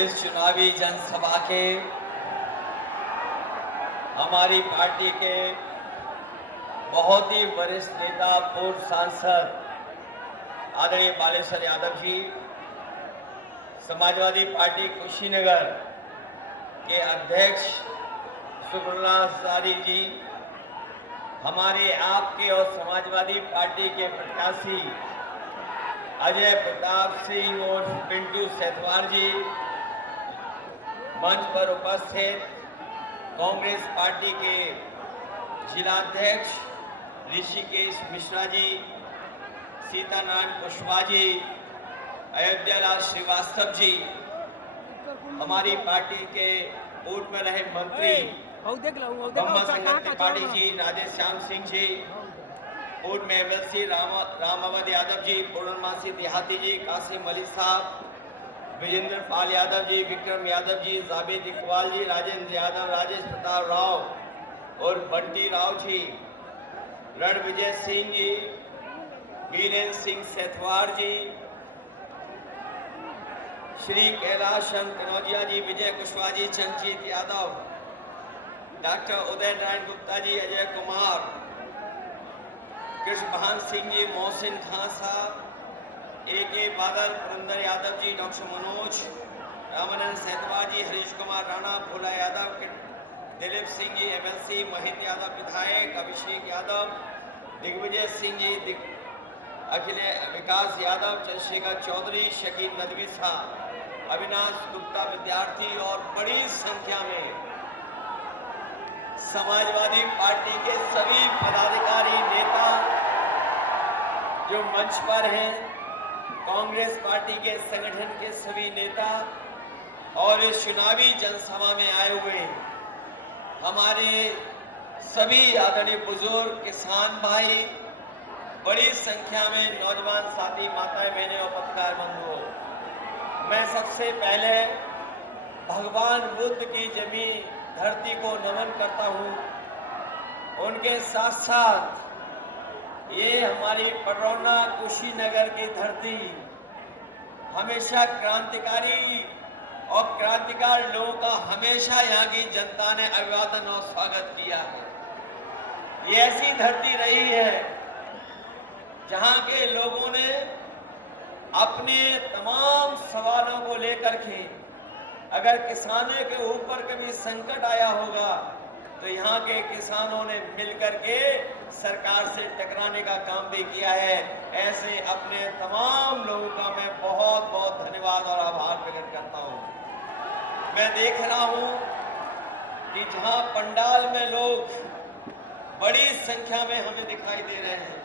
इस चुनावी जनसभा के हमारी पार्टी के बहुत ही वरिष्ठ नेता, पूर्व सांसद आदरणीय बालेश्वर यादव जी, समाजवादी पार्टी कुशीनगर के अध्यक्ष सुब्रला सारी जी, हमारे आपके और समाजवादी पार्टी के प्रत्याशी अजय प्रताप सिंह और पिंटू सेतवार जी, मंच पर उपस्थित कांग्रेस पार्टी के जिलाध्यक्ष ऋषिकेश मिश्रा जी, सीतानारायण कुशवाहा जी, अयोध्यालाल श्रीवास्तव जी, हमारी पार्टी के पूर्व में रहे मंत्री बम्मा संगत त्रिपाठी जी, राजेश श्याम सिंह जी, पूर्व में एमएलसी राम अवध यादव जी, पूर्णमासी देहाती जी, कासिम अली साहब, विजेंद्र पाल यादव जी, विक्रम यादव जी, जावेद इकबाल जी, राजेंद्र यादव, राजेश प्रताप राव और बंटी राव जी, रणविजय सिंह जी, बीरेंद्र सिंह सेतवार जी, श्री कैलाश चंद कनौजिया जी, विजय कुशवाहा जी, चंद्रजीत यादव, डॉक्टर उदय नारायण गुप्ता जी, अजय कुमार, कृष्ण सिंह जी, मोहसिन खान साहब, ए बादल, पुरंदर यादव जी, डॉक्टर मनोज, रामानंद सेतवार जी, हरीश कुमार राणा, भोला यादव, दिलीप सिंह जी एमएलसी, महेंद्र यादव विधायक, अभिषेक यादव, दिग्विजय सिंह जी, अखिल विकास यादव, चंद्रशेखर चौधरी, शकील नदवी साहब, अविनाश गुप्ता विद्यार्थी और बड़ी संख्या में समाजवादी पार्टी के सभी पदाधिकारी नेता जो मंच पर हैं, कांग्रेस पार्टी के संगठन के सभी नेता और इस चुनावी जनसभा में आए हुए हमारे सभी आदरणीय बुजुर्ग, किसान भाई, बड़ी संख्या में नौजवान साथी, माताएं, बहनें और पत्रकार बंधुओं, मैं सबसे पहले भगवान बुद्ध की जमीन धरती को नमन करता हूं। उनके साथ साथ ये हमारी पडरौना कुशीनगर की धरती हमेशा क्रांतिकारी और क्रांतिकार लोगों का हमेशा यहाँ की जनता ने अभिवादन और स्वागत किया है। ये ऐसी धरती रही है जहाँ के लोगों ने अपने तमाम सवालों को लेकर के, अगर किसानों के ऊपर कभी संकट आया होगा तो यहाँ के किसानों ने मिलकर के सरकार से टकराने का काम भी किया है। ऐसे अपने तमाम लोगों का मैं बहुत बहुत धन्यवाद और आभार प्रकट करता हूँ। मैं देख रहा हूँ कि जहाँ पंडाल में लोग बड़ी संख्या में हमें दिखाई दे रहे हैं,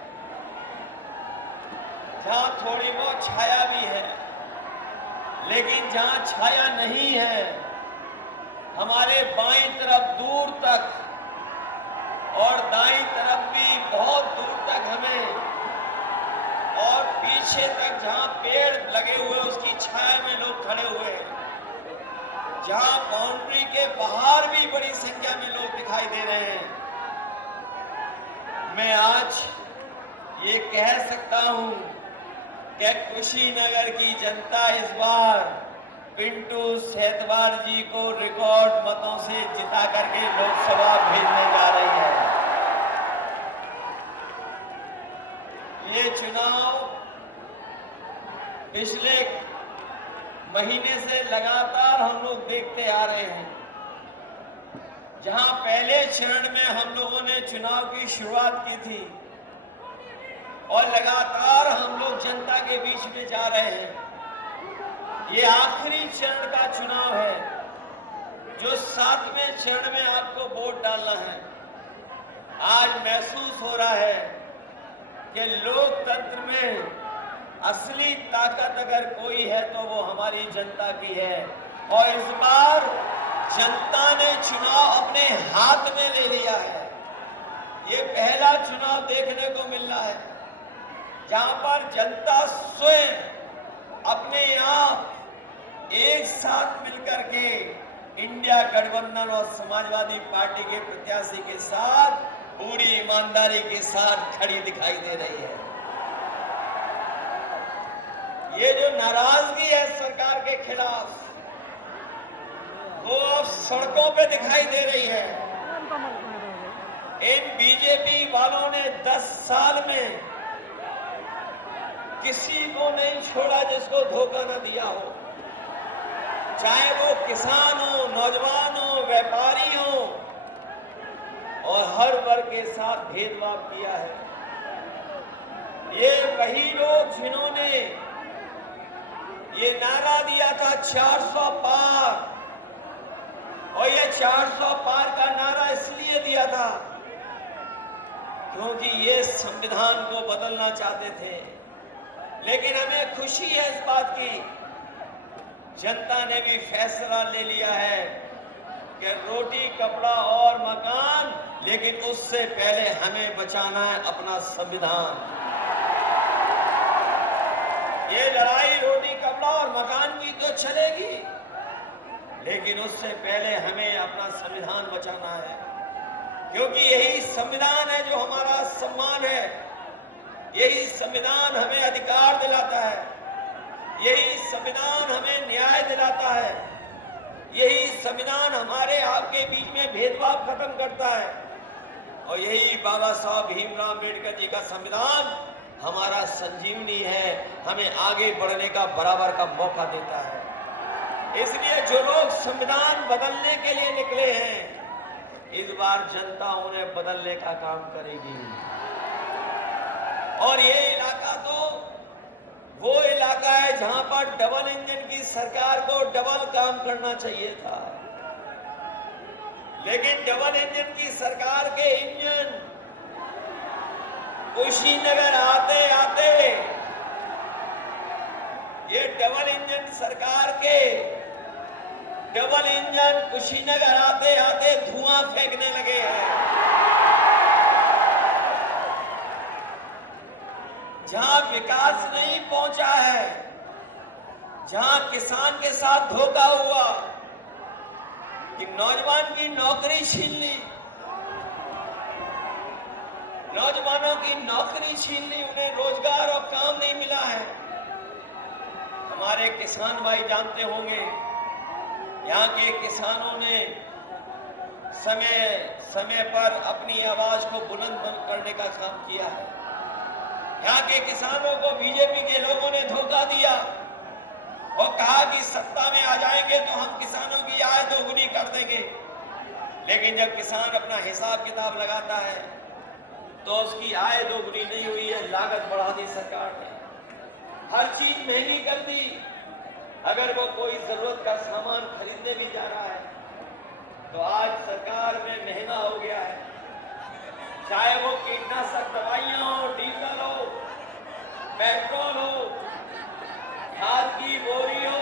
जहाँ थोड़ी बहुत छाया भी है, लेकिन जहाँ छाया नहीं है, हमारे बाईं तरफ दूर तक और दाईं तरफ भी बहुत दूर तक हमें, और पीछे तक जहाँ पेड़ लगे हुए उसकी छाया में लोग खड़े हुए हैं, जहाँ बाउंड्री के बाहर भी बड़ी संख्या में लोग दिखाई दे रहे हैं। मैं आज ये कह सकता हूँ कि कुशीनगर की जनता इस बार पिंटू सेतवार जी को रिकॉर्ड मतों से जिता करके लोकसभा भेजने जा रही है। ये चुनाव पिछले महीने से लगातार हम लोग देखते आ रहे हैं। जहां पहले चरण में हम लोगों ने चुनाव की शुरुआत की थी और लगातार हम लोग जनता के बीच में जा रहे हैं, ये आखिरी चरण का चुनाव है जो 7वें चरण में आपको वोट डालना है। आज महसूस हो रहा है कि लोकतंत्र में असली ताकत अगर कोई है तो वो हमारी जनता की है, और इस बार जनता ने चुनाव अपने हाथ में ले लिया है। ये पहला चुनाव देखने को मिल रहा है जहां पर जनता स्वयं अपने आप एक साथ मिलकर के इंडिया गठबंधन और समाजवादी पार्टी के प्रत्याशी के साथ पूरी ईमानदारी के साथ खड़ी दिखाई दे रही है। ये जो नाराजगी है सरकार के खिलाफ, वो अब सड़कों पे दिखाई दे रही है। इन बीजेपी वालों ने 10 साल में किसी को नहीं छोड़ा जिसको धोखा न दिया हो, चाहे वो किसान हो, नौजवान हो, व्यापारी हो, और हर वर्ग के साथ भेदभाव किया है। ये वही लोग जिन्होंने ये नारा दिया था 400 पार, और ये 400 पार का नारा इसलिए दिया था क्योंकि ये संविधान को बदलना चाहते थे। लेकिन हमें खुशी है इस बात की, जनता ने भी फैसला ले लिया है कि रोटी, कपड़ा और मकान, लेकिन उससे पहले हमें बचाना है अपना संविधान। ये लड़ाई रोटी, कपड़ा और मकान की तो चलेगी, लेकिन उससे पहले हमें अपना संविधान बचाना है, क्योंकि यही संविधान है जो हमारा सम्मान है, यही संविधान हमें अधिकार दिलाता है, यही संविधान हमें न्याय दिलाता है, यही संविधान हमारे आपके बीच में भेदभाव खत्म करता है, और यही बाबा साहब भीमराव अम्बेडकर जी का संविधान हमारा संजीवनी है, हमें आगे बढ़ने का बराबर का मौका देता है। इसलिए जो लोग संविधान बदलने के लिए निकले हैं, इस बार जनता उन्हें बदलने का काम करेगी। और ये इलाका तो वो इलाका है जहां पर डबल इंजन की सरकार को डबल काम करना चाहिए था, लेकिन डबल इंजन की सरकार के इंजन कुशीनगर आते आते, ये डबल इंजन सरकार के डबल इंजन कुशीनगर आते आते धुआं फेंकने लगे हैं। जहां विकास नहीं पहुंचा है, जहां किसान के साथ धोखा हुआ कि नौजवान की नौकरी छीन ली, नौजवानों की नौकरी छीन ली, उन्हें रोजगार और काम नहीं मिला है। हमारे किसान भाई जानते होंगे, यहाँ के किसानों ने समय समय पर अपनी आवाज को बुलंद करने का काम किया है। यहाँ के किसानों को बीजेपी के लोगों ने धोखा दिया और कहा कि सत्ता में आ जाएंगे तो हम किसानों की आय दोगुनी कर देंगे, लेकिन जब किसान अपना हिसाब किताब लगाता है तो उसकी आय दोगुनी नहीं हुई है, लागत बढ़ा दी सरकार ने, हर चीज महंगी कर दी। अगर वो कोई जरूरत का सामान खरीदने भी जा रहा है तो आज सरकार में महंगा हो गया है, चाहे वो कीटनाशक दवाइयां हो, डीजल हो, पेट्रोल हो, खाद की बोरी हो,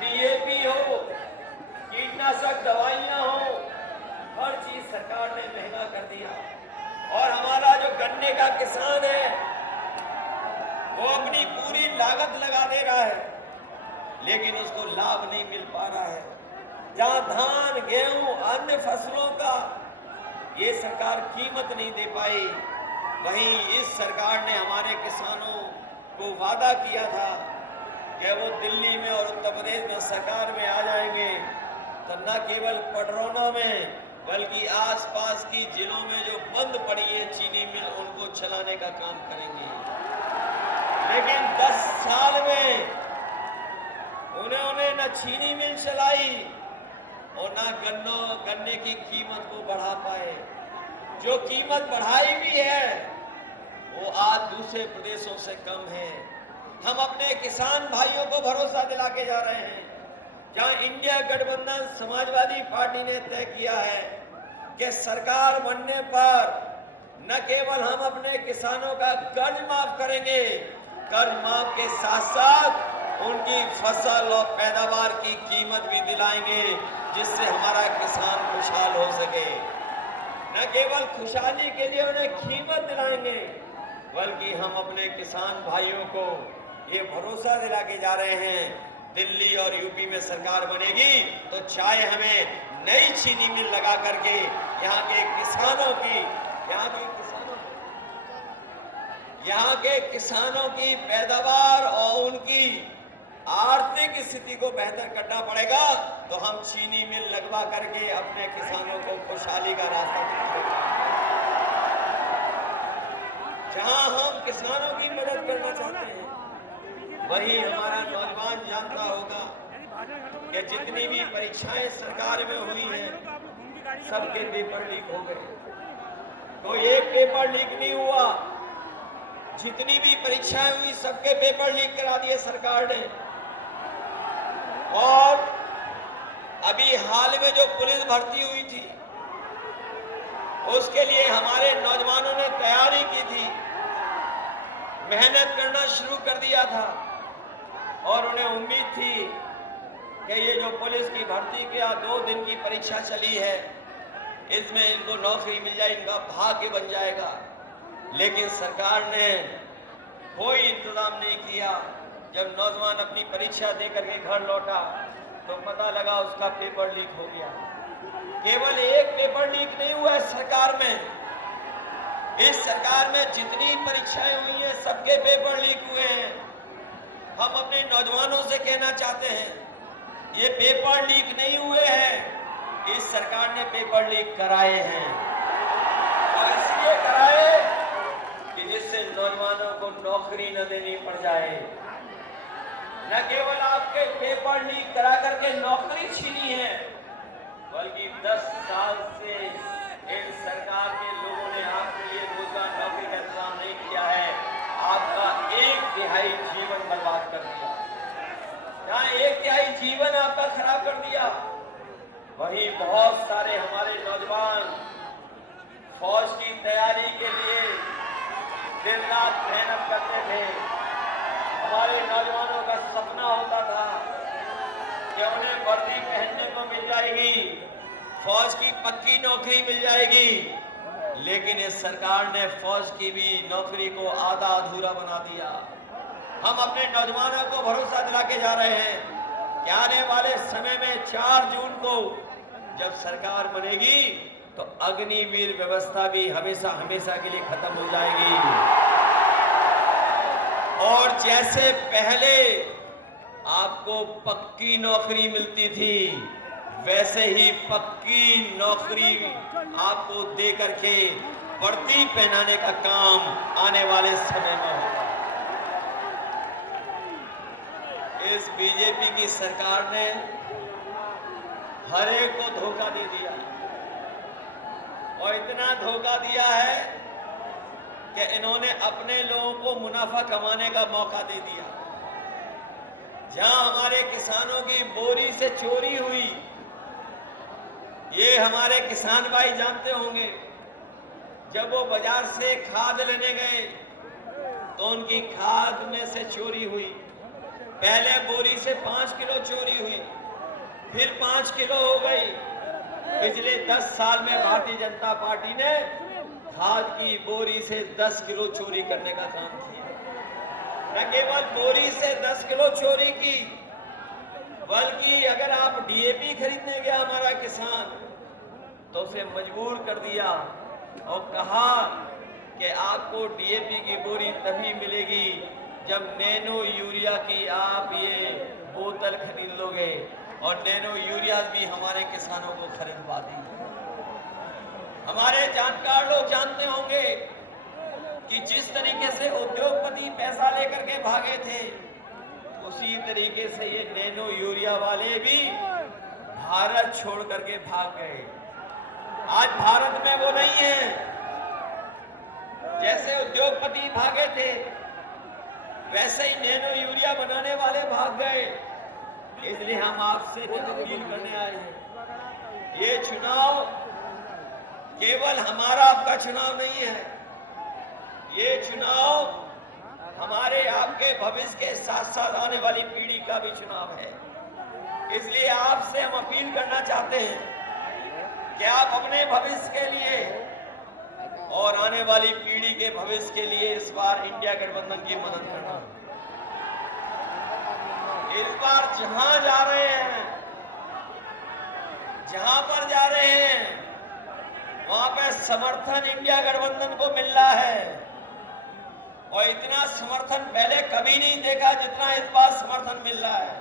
डीएपी हो, कीटनाशक दवाइयां हो, हर चीज सरकार ने महंगा कर दिया। और हमारा जो गन्ने का किसान है वो अपनी पूरी लागत लगा दे रहा है, लेकिन उसको लाभ नहीं मिल पा रहा है। जहां धान, गेहूं, अन्य फसलों का ये सरकार कीमत नहीं दे पाई, वहीं इस सरकार ने हमारे किसानों को वादा किया था कि वो दिल्ली में और उत्तर प्रदेश में सरकार में आ जाएंगे तो न केवल पडरौना में बल्कि आसपास की जिलों में जो बंद पड़ी है चीनी मिल, उनको चलाने का काम करेंगे। लेकिन 10 साल में उन्होंने न चीनी मिल चलाई और न गन्ने की कीमत को बढ़ा पाए। जो कीमत बढ़ाई भी है वो आज दूसरे प्रदेशों से कम है। हम अपने किसान भाइयों को भरोसा दिला के जा रहे हैं, जहां इंडिया गठबंधन समाजवादी पार्टी ने तय किया है कि सरकार बनने पर न केवल हम अपने किसानों का कर्ज माफ करेंगे, कर्ज माफ के साथ साथ उनकी फसल और पैदावार की कीमत भी दिलाएंगे, जिससे हमारा किसान खुशहाल हो सके। न केवल खुशहाली के लिए उन्हें कीमत दिलाएंगे, बल्कि हम अपने किसान भाइयों को ये भरोसा दिला के जा रहे हैं, दिल्ली और यूपी में सरकार बनेगी तो चाहे हमें नई चीनी मिल लगा करके यहाँ के किसानों की पैदावार और उनकी आर्थिक स्थिति को बेहतर करना पड़ेगा, तो हम चीनी मिल लगवा करके अपने किसानों को खुशहाली का रास्ता दिखाएंगे। जहां हम किसानों की मदद करना चाहते हैं, वही हमारा नौजवान जानता होगा कि जितनी भी परीक्षाएं सरकार में हुई हैं, सबके पेपर लीक हो गए। कोई एक पेपर लीक नहीं हुआ। जितनी भी परीक्षाएं हुई, सबके पेपर लीक करा दिए सरकार ने। और अभी हाल में जो पुलिस भर्ती हुई थी, उसके लिए हमारे नौजवानों ने तैयारी की थी, मेहनत करना शुरू कर दिया था और उन्हें उम्मीद थी कि ये जो पुलिस की भर्ती के 2 दिन की परीक्षा चली है, इसमें इनको नौकरी मिल जाए, इनका भाग्य बन जाएगा। लेकिन सरकार ने कोई इंतजाम नहीं किया। जब नौजवान अपनी परीक्षा देकर के घर लौटा तो पता लगा उसका पेपर लीक हो गया। केवल एक पेपर लीक नहीं हुआ है सरकार में। इस सरकार में जितनी परीक्षाएं हुई हैं, सबके पेपर लीक हुए हैं। हम अपने नौजवानों से कहना चाहते हैं, ये पेपर लीक नहीं हुए हैं, इस सरकार ने पेपर लीक कराए हैं। और इसलिए कराए कि जिससे नौजवानों को नौकरी न देनी पड़ जाए। न केवल आपके पेपर लीक करा करके नौकरी छीनी है, बल्कि 10 साल से इन सरकार के लोगों ने आपके लिए रोजगार नौकरी का इंतजाम नहीं किया है। आपका 1/3 जीवन बर्बाद कर दिया। जहां 1/3 जीवन आपका खराब कर दिया, वहीं बहुत सारे हमारे नौजवान फौज की तैयारी के लिए दिन रात मेहनत करते थे। हमारे नौजवानों का सपना होता था कि उन्हें वर्दी पहनने को मिल जाएगी, फौज की पक्की नौकरी मिल जाएगी। लेकिन इस सरकार ने फौज की भी नौकरी को आधा अधूरा बना दिया। हम अपने नौजवानों को भरोसा दिला के जा रहे हैं कि आने वाले समय में 4 जून को जब सरकार बनेगी तो अग्निवीर व्यवस्था भी हमेशा हमेशा के लिए खत्म हो जाएगी। और जैसे पहले आपको पक्की नौकरी मिलती थी, वैसे ही पक्की नौकरी आपको दे करके वर्दी पहनाने का काम आने वाले समय में होगा। इस बीजेपी की सरकार ने हर एक को धोखा दे दिया और इतना धोखा दिया है कि इन्होंने अपने लोगों को मुनाफा कमाने का मौका दे दिया। जहां हमारे किसानों की बोरी से चोरी हुई, ये हमारे किसान भाई जानते होंगे। जब वो बाजार से खाद लेने गए तो उनकी खाद में से चोरी हुई। पहले बोरी से 5 किलो चोरी हुई, फिर 5 किलो हो गई। पिछले 10 साल में भारतीय जनता पार्टी ने खाद की बोरी से 10 किलो चोरी करने का काम किया। न केवल बोरी से 10 किलो चोरी की, बल्कि अगर आप डीएपी खरीदने गया हमारा किसान, तो उसे मजबूर कर दिया और कहा कि आपको डीएपी की बोरी तभी मिलेगी जब नैनो यूरिया की आप ये बोतल खरीद लोगे। और नैनो यूरिया भी हमारे किसानों को खरीदवा दी। हमारे जानकार लोग जानते होंगे कि जिस तरीके से उद्योगपति पैसा लेकर के भागे थे, उसी तरीके से ये नैनो यूरिया वाले भी भारत छोड़ करके भाग गए। आज भारत में वो नहीं है। जैसे उद्योगपति भागे थे, वैसे ही नैनो यूरिया बनाने वाले भाग गए। इसलिए हम आपसे अपील करने आए हैं, ये चुनाव केवल हमारा आपका चुनाव नहीं है, ये चुनाव हमारे आपके भविष्य के साथ साथ आने वाली पीढ़ी का भी चुनाव है। इसलिए आपसे हम अपील करना चाहते हैं कि आप अपने भविष्य के लिए और आने वाली पीढ़ी के भविष्य के लिए इस बार इंडिया गठबंधन की मदद करना। इस बार जहां जा रहे हैं, जहां पर जा रहे हैं, वहां पे समर्थन इंडिया गठबंधन को मिल रहा है। और इतना समर्थन पहले कभी नहीं देखा जितना इस बार समर्थन मिल रहा है,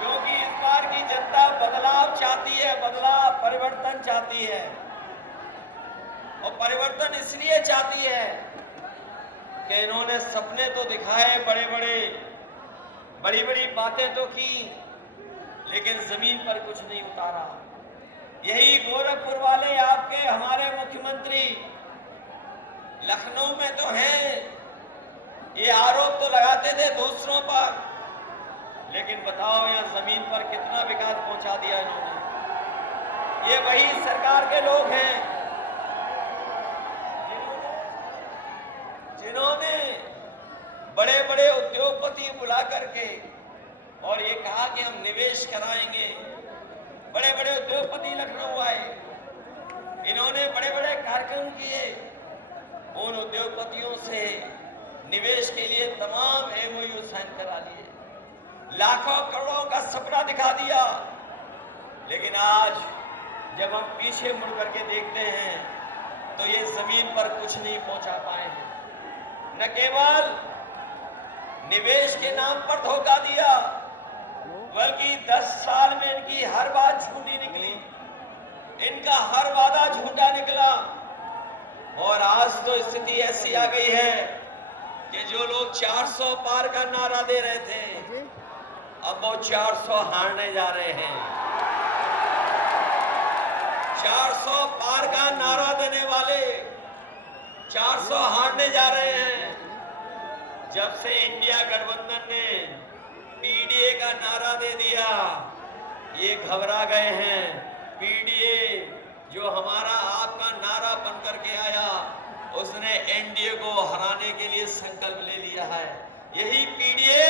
क्योंकि इस बार की जनता बदलाव चाहती है, बदलाव परिवर्तन चाहती है। और परिवर्तन इसलिए चाहती है कि इन्होंने सपने तो दिखाए बड़े बड़े, बड़ी बड़ी बातें तो की, लेकिन जमीन पर कुछ नहीं उतारा। यही गोरखपुर वाले आपके हमारे मुख्यमंत्री लखनऊ में तो हैं, ये आरोप तो लगाते थे दूसरों पर, लेकिन बताओ यहाँ जमीन पर कितना विकास पहुंचा दिया इन्होंने। ये वही सरकार के लोग हैं जिन्होंने बड़े बड़े उद्योगपति बुला करके और ये कहा कि हम निवेश कराएंगे। बड़े बड़े उद्योगपति लखनऊ आए, इन्होंने बड़े बड़े कार्यक्रम किए, उन उद्योगपतियों से निवेश के लिए तमाम एमओयू साइन करा लिए, लाखों करोड़ों का सपना दिखा दिया। लेकिन आज जब हम पीछे मुड़ करके देखते हैं तो ये जमीन पर कुछ नहीं पहुंचा पाए हैं। न केवल निवेश के नाम पर धोखा दिया, बल्कि 10 साल में इनकी हर बात झूठी निकली, इनका हर वादा झूठा निकला। और आज तो स्थिति ऐसी आ गई है कि जो लोग 400 पार का नारा दे रहे थे, अब वो 400 हारने जा रहे हैं। 400 पार का नारा देने वाले 400 हारने जा रहे हैं। जब से इंडिया गठबंधन ने पीडीए का नारा दे दिया, ये घबरा गए हैं। पीडीए जो हमारा आपका नारा बन करके आया, उसने एनडीए को हराने के लिए संकल्प ले लिया है। यही पीडीए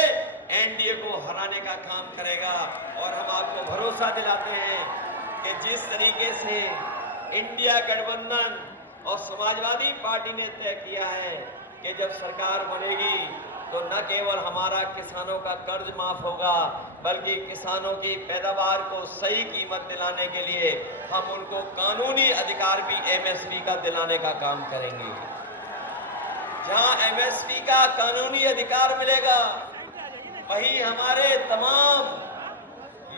एनडीए को हराने का काम करेगा। और हम आपको भरोसा दिलाते हैं कि जिस तरीके से इंडिया गठबंधन और समाजवादी पार्टी ने तय किया है कि जब सरकार बनेगी तो न केवल हमारा किसानों का कर्ज माफ होगा, बल्कि किसानों की पैदावार को सही कीमत दिलाने के लिए हम उनको कानूनी अधिकार भी एमएसपी का दिलाने का काम करेंगे। जहां एमएसपी का कानूनी अधिकार मिलेगा, वही हमारे तमाम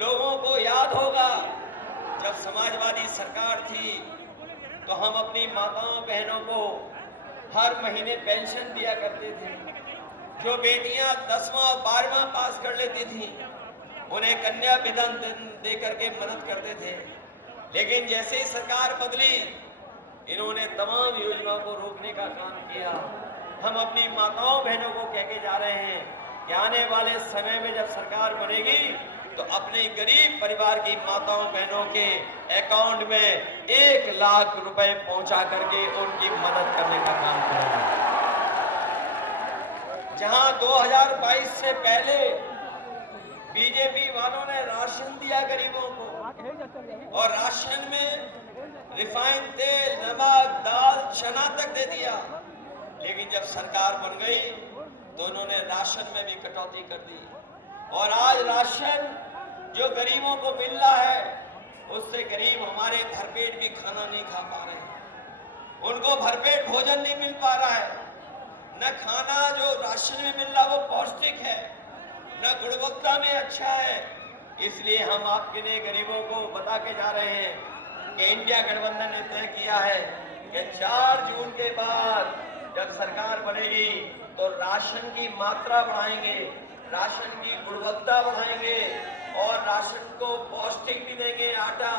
लोगों को याद होगा जब समाजवादी सरकार थी तो हम अपनी माताओं बहनों को हर महीने पेंशन दिया करते थे। जो बेटियां 10वां और 12वां पास कर लेती थी, उन्हें कन्या विधन दे करके मदद करते थे। लेकिन जैसे ही सरकार बदली, इन्होंने तमाम योजनाओं को रोकने का काम किया। हम अपनी माताओं बहनों को कह के जा रहे हैं कि आने वाले समय में जब सरकार बनेगी तो अपने गरीब परिवार की माताओं बहनों के अकाउंट में 1 लाख रुपए पहुंचा करके उनकी मदद करने का काम करेंगे। जहां 2022 से पहले बीजेपी वालों ने राशन दिया गरीबों को, और राशन में रिफाइंड तेल, नमक, दाल, चना तक दे दिया, लेकिन जब सरकार बन गई तो उन्होंने राशन में भी कटौती कर दी। और आज राशन जो गरीबों को मिल रहा है, उससे गरीब हमारे भरपेट भी खाना नहीं खा पा रहे हैं, उनको भरपेट भोजन नहीं मिल पा रहा है। न खाना जो राशन में मिल रहा वो पौष्टिक है, न गुणवत्ता में अच्छा है। इसलिए हम आपके लिए गरीबों को बता के जा रहे हैं कि इंडिया गठबंधन ने तय किया है कि 4 जून के बाद जब सरकार बनेगी तो राशन की मात्रा बढ़ाएंगे, राशन की गुणवत्ता बढ़ाएंगे और राशन को पौष्टिक भी देंगे। आटा,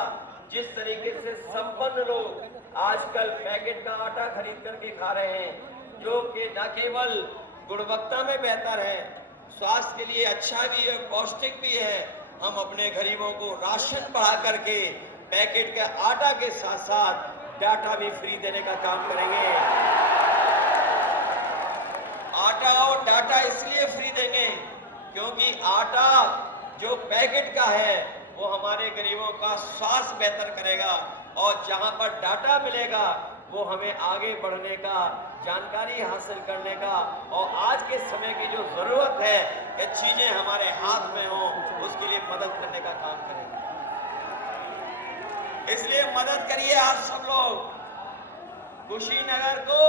जिस तरीके से संपन्न लोग आजकल पैकेट का आटा खरीद करके खा रहे हैं, जो कि न केवल गुणवत्ता में बेहतर है, स्वास्थ्य के लिए अच्छा भी है, पौष्टिक भी है, हम अपने गरीबों को राशन बढ़ा करके पैकेट के आटा के साथ साथ डाटा भी फ्री देने का काम करेंगे। आटा और डाटा इसलिए फ्री देंगे क्योंकि आटा जो पैकेट का है वो हमारे गरीबों का स्वास्थ्य बेहतर करेगा, और जहां पर डाटा मिलेगा वो हमें आगे बढ़ने का, जानकारी हासिल करने का, और आज के समय की जो जरूरत है कि चीजें हमारे हाथ में हो, उसके लिए मदद करने का काम करेंगे। इसलिए मदद करिए आप सब लोग। कुशीनगर को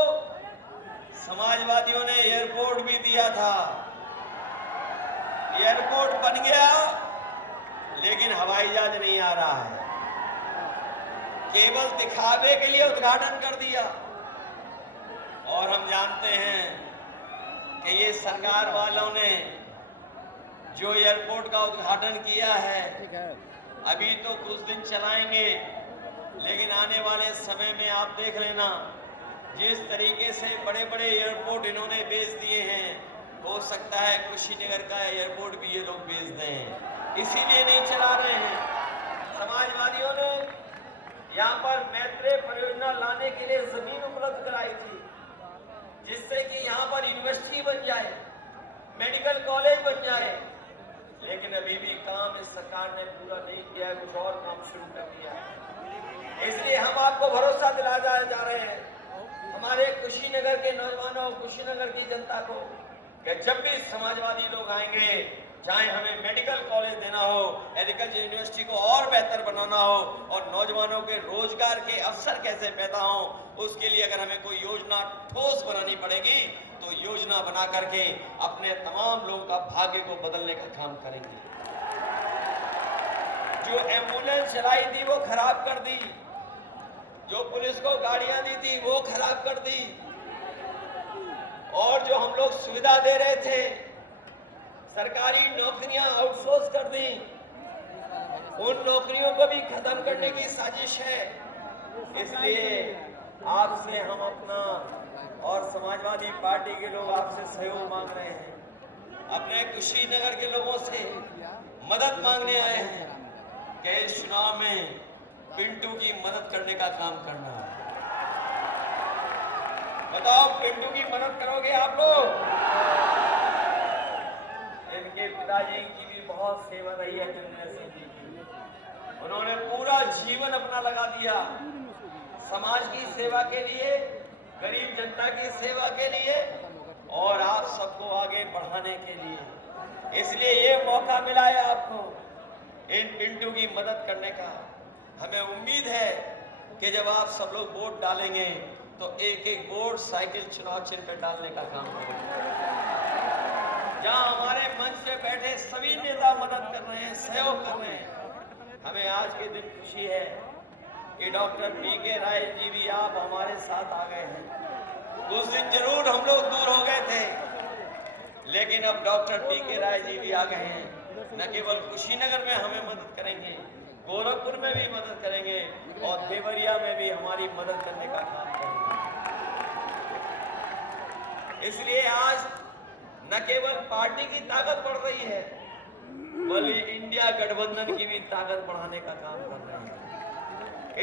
समाजवादियों ने एयरपोर्ट भी दिया था। एयरपोर्ट बन गया, लेकिन हवाई जहाज नहीं आ रहा है। केवल दिखावे के लिए उद्घाटन कर दिया। और हम जानते हैं कि ये सरकार वालों ने जो एयरपोर्ट का उद्घाटन किया है, अभी तो कुछ दिन चलाएंगे, लेकिन आने वाले समय में आप देख लेना, जिस तरीके से बड़े बड़े एयरपोर्ट इन्होंने बेच दिए हैं, हो सकता है कुशीनगर का एयरपोर्ट भी ये लोग बेच दें। इसीलिए नहीं चला रहे हैं। समाजवादियों ने यहाँ पर मैत्रेय परियोजना लाने के लिए जमीन उपलब्ध कराई थी, जिससे कि यहाँ पर यूनिवर्सिटी बन जाए, मेडिकल कॉलेज बन जाए, लेकिन अभी भी काम इस सरकार ने पूरा नहीं किया है, कुछ और काम शुरू कर दिया है। इसलिए हम आपको भरोसा दिलाया जा रहे हैं, हमारे कुशीनगर के नौजवानों, कुशीनगर की जनता को, कि जब भी समाजवादी लोग आएंगे, चाहे हमें मेडिकल कॉलेज देना हो, एग्रीकल्चर यूनिवर्सिटी को और बेहतर बनाना हो, और नौजवानों के रोजगार के अवसर कैसे पैदा हो, उसके लिए अगर हमें कोई योजना ठोस बनानी पड़ेगी, तो योजना बना करके अपने तमाम लोगों का भाग्य को बदलने का काम करेंगे। जो एम्बुलेंस चलाई थी वो खराब कर दी, जो पुलिस को गाड़ियां दी थी वो खराब कर दी, और जो हम लोग सुविधा दे रहे थे, सरकारी नौकरियां आउटसोर्स कर दी, उन नौकरियों को भी खत्म करने की साजिश है। इसलिए आपसे हम अपना और समाजवादी पार्टी के लोग आपसे सहयोग मांग रहे हैं, अपने कुशीनगर के लोगों से मदद मांगने आए हैं कि इस चुनाव में पिंटू की मदद करने का काम करना है। बताओ, पिंटू की मदद करोगे आप लोग? इनके पिताजी की भी बहुत सेवा रही है चंद्र सिंह जी की। उन्होंने पूरा जीवन अपना लगा दिया समाज की सेवा के लिए, गरीब जनता की सेवा के लिए, और आप सबको आगे बढ़ाने के लिए। इसलिए ये मौका मिला है आपको इन पिंटू की मदद करने का। हमें उम्मीद है कि जब आप सब लोग वोट डालेंगे, तो एक एक वोट साइकिल चुनाव चिन्ह पर डालने का काम करेंगे। जहां हमारे मंच पे बैठे सभी नेता मदद कर रहे हैं, सहयोग कर रहे हैं, हमें आज के दिन खुशी है कि डॉक्टर पीके राय जी भी आप हमारे साथ आ गए हैं। उस दिन जरूर हम लोग दूर हो गए थे, लेकिन अब डॉक्टर पीके राय जी भी आ गए हैं। न केवल कुशीनगर में हमें मदद करेंगे, गोरखपुर में भी मदद करेंगे, और देवरिया में भी हमारी मदद करने का काम करेंगे। इसलिए आज न केवल पार्टी की ताकत बढ़ रही है, बल्कि इंडिया गठबंधन की भी ताकत बढ़ाने का काम कर रहे हैं।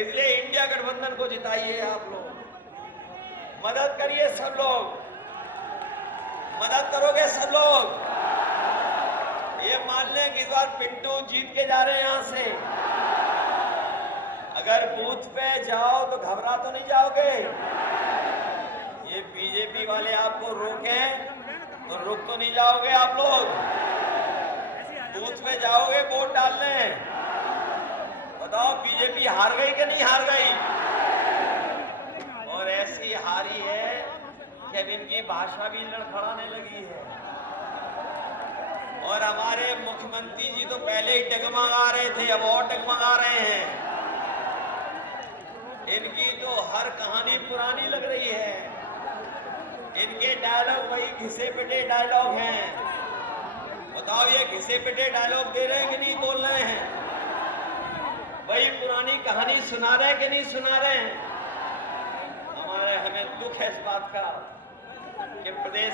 इसलिए इंडिया गठबंधन को जिताइए आप लोग, मदद करिए सब लोग, मदद करोगे सब लोग। ये मान लें कि इस बार पिंटू जीत के जा रहे हैं यहां से। अगर बूथ पे जाओ तो घबरा तो नहीं जाओगे? ये बीजेपी वाले आपको रोकें तो रुक तो नहीं जाओगे आप लोग? बूथ पे जाओगे वोट डालने? बताओ, बीजेपी हार गई कि नहीं हार गई? और ऐसी हारी है कि अब इनकी भाषा भी लड़खड़ाने लगी है। और हमारे मुख्यमंत्री जी तो पहले ही डगमगा रहे थे, अब और डगमगा रहे हैं। इनकी तो हर कहानी पुरानी लग रही है। इनके डायलॉग वही घिसे पिटे डायलॉग हैं। बताओ, ये घिसे पिटे डायलॉग दे रहे हैं कि नहीं बोल रहे हैं? वही पुरानी कहानी सुना रहे हैं कि नहीं सुना रहे हैं? हमें दुख है इस बात का कि प्रदेश